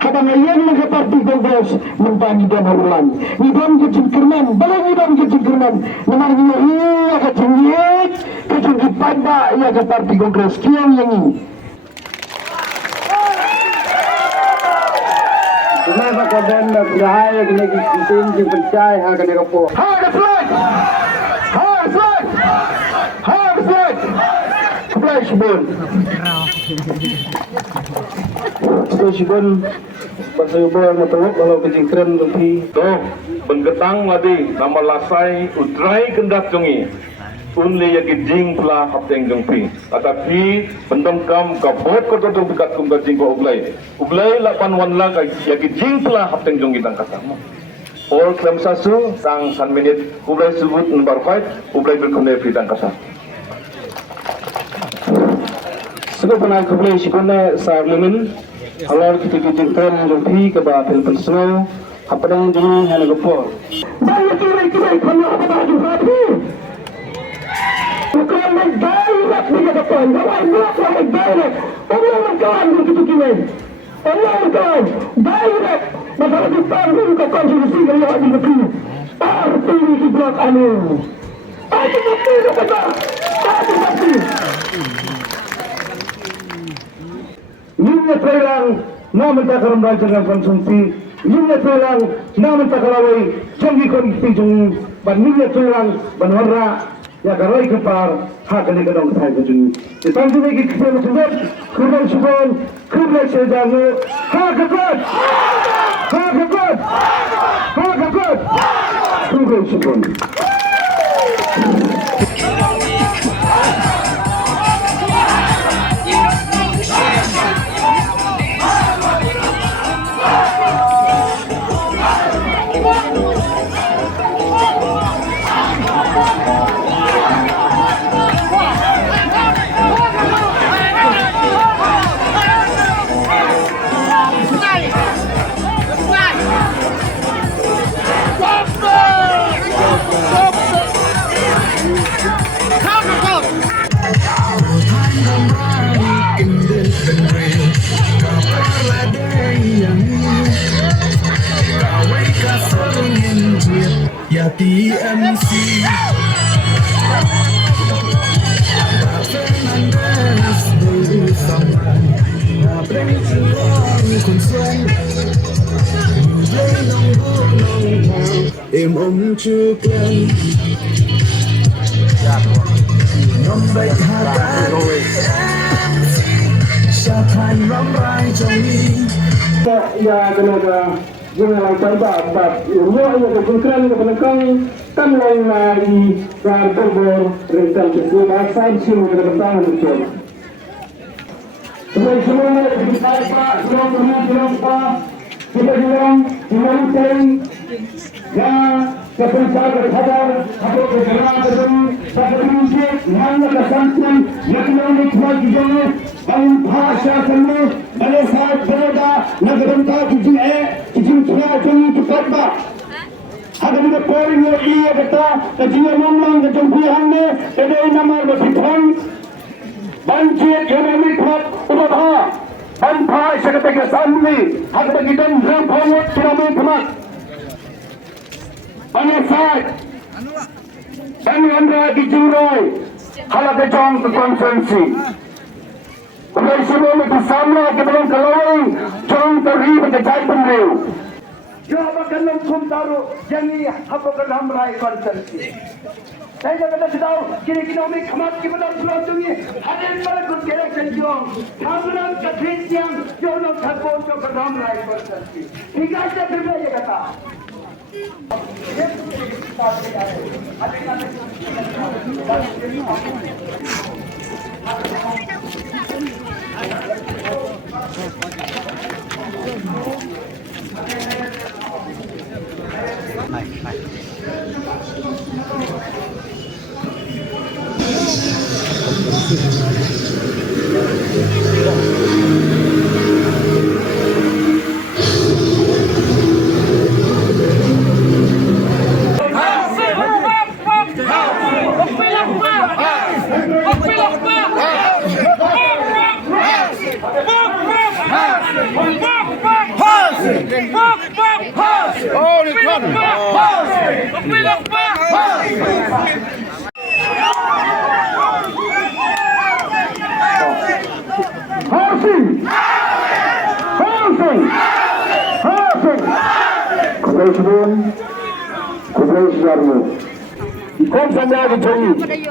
Kadang yang mga parti Kongres membagi dana ulang. Nidam kecingkirman, balang nidam kecingkirman. Namar iya kecinggit, kecinggit pada ia ke parti Kongres kian yang ini. Kenapa keadaan berbahaya kena kitin si percaya hak kena kapo. Hard flag, hard flag, hard flag. Flashball. Flashball. Pasal bola motor kalau kejingkran lebih. Tuh, pengetang madi nama lasai utrai kendat jongi. Unli yang kijing pula hapteng jongpi. Tetapi pendengkam kabut kotor dekat kum kijing ko ublay. Ublay 8 wan lang yang kijing pula hapteng jongi tang kasama. All klaim sasu sang 1 minit ublay sebut number 5 ublay berkunde fitang kasar. Sebab pernah kublai sikone sarlimin. Halar kita kejingkran lebih ke bawah film personal. Apa yang jongi hanya kapo. Banyak orang kita kalau apa baju hati. Bukan menggairat di depan, bukan menggairat. Allah menggairat begitu kini. Allah menggairat, gairat. Masalah ditanggung ke konstitusi dari hati negeri. Arti ini blok anu. Arti negeri itu kata. Arti negeri. Ini terang, namun tak akan merancangkan konsumsi. Ini terang, namun tak kalawai. Jangan konsumsi jung. Ini terang, banwara. Ya karai kepar hak kena kedong saya kejuni. Ditanggung lagi kita sendiri kurang subon kurang sejago hak kebat kurang subon. TMC Fernandes bersama Ngapain celang konsum Mulai nongol cuklan Nombek hati Siapkan ramai jauhi Ya kena jangan lancar bab rumah yang kebunkan kepenekang kan lain lagi dan terbor rental itu bahasa sih kita bertahan betul. Semuanya kita pak belum pak kita bilang ya kepencar berkabar atau bergerak betul tapi mungkin mana kesantuan yang kita juga ang bahasa kami Malaysia berada negara kita kijing kena jongi cepat ba ada ni poring yo iya kata kijing ngomong ke jompihan ne ada nama berfitong banjir ekonomi kuat ubah banpa sekata kesanni ada kita rempong kami temat Malaysia anda dijuroi halat jong konferensi Oleh sebab itu sama kita belum kelawai jangan terlibat kecai penriu. Jawab kalau kumtaru jangan apa kalau ramai konsensi. Saya kata sedau kini kita umi kamat kita dalam pulau tungi hadir pada kut kerek senjong. Kamunan kecil yang jodoh terpon ke ramai konsensi. Tiga saja berbeza kata. sebelum kumpul sejarah. Ikon sandal kecuali,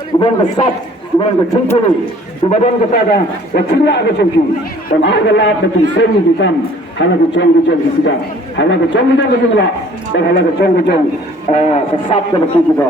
ikon kesat, ikon kecingkuli, ikon ketada, kecinglah kecingki. Dan agaklah betul seni hitam, hanya kecong kita, hanya kecong kecinglah, dan hanya kecong kesat kecing kita.